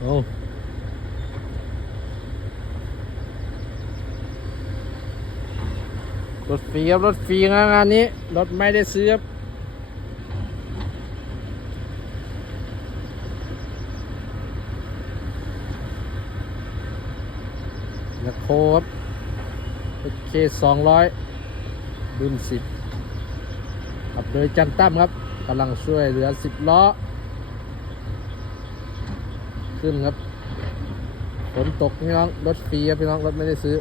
โอ้รถฟรีครับรถฟรีงานนี้ รถไม่ได้ซื้อครับนะโคครับเคสองร้อยรุ่นสิบขับโดยจันตั้มครับกำลังช่วยเหลือสิบล้อ ขึ้นครับฝนตกพี่น้องรถฟรีครับพี่น้องรถไม่ได้ซื้อ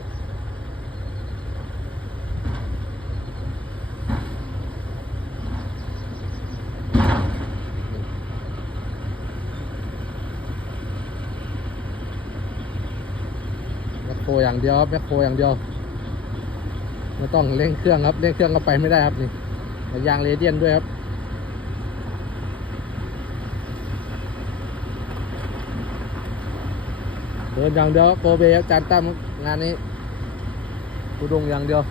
แมคโครอย่างเดียวครับแมคโครอย่างเดียวไม่ต้องเร่งเครื่องครับเร่งเครื่องก็ไปไม่ได้ครับนี่ยางเรเดียนด้วยครับ ดินอย่างเดียวโกเบครับจานตั้มงานนี้กูดงอย่างเดียว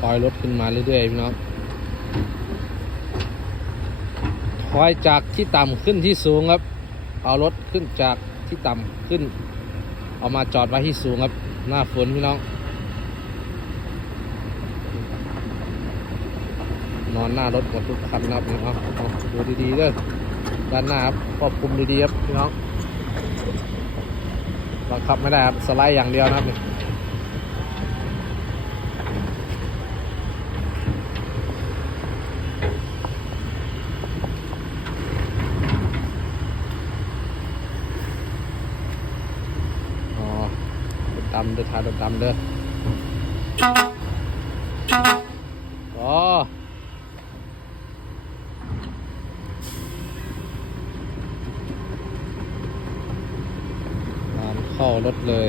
คอยรถขึ้นมาเรื่อยๆพี่น้องคอยจากที่ต่ำขึ้นที่สูงครับ เอารถขึ้นจากที่ต่ำขึ้น เอามาจอดไว้ที่สูงครับ หน้าฝนพี่น้อง นอนหน้ารถหมดทุกคันนะครับพี่น้องดูดีๆเด้อด้านหน้าครับควบคุมดีๆครับพี่น้องบังคับไม่ได้ครับสไลด์อย่างเดียวนะครับนี่อ๋อรถ ดำเด้อทารถดำเด้ออ๋อตามเข้ารถเลย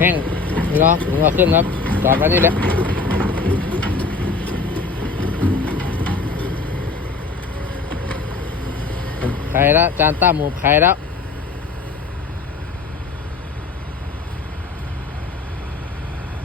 แห้งนี่ก็ถึงเราขึ้นครับ จอดไว้นี่แหละหมูไข่แล้วจานต้าหมูไข่แล้ว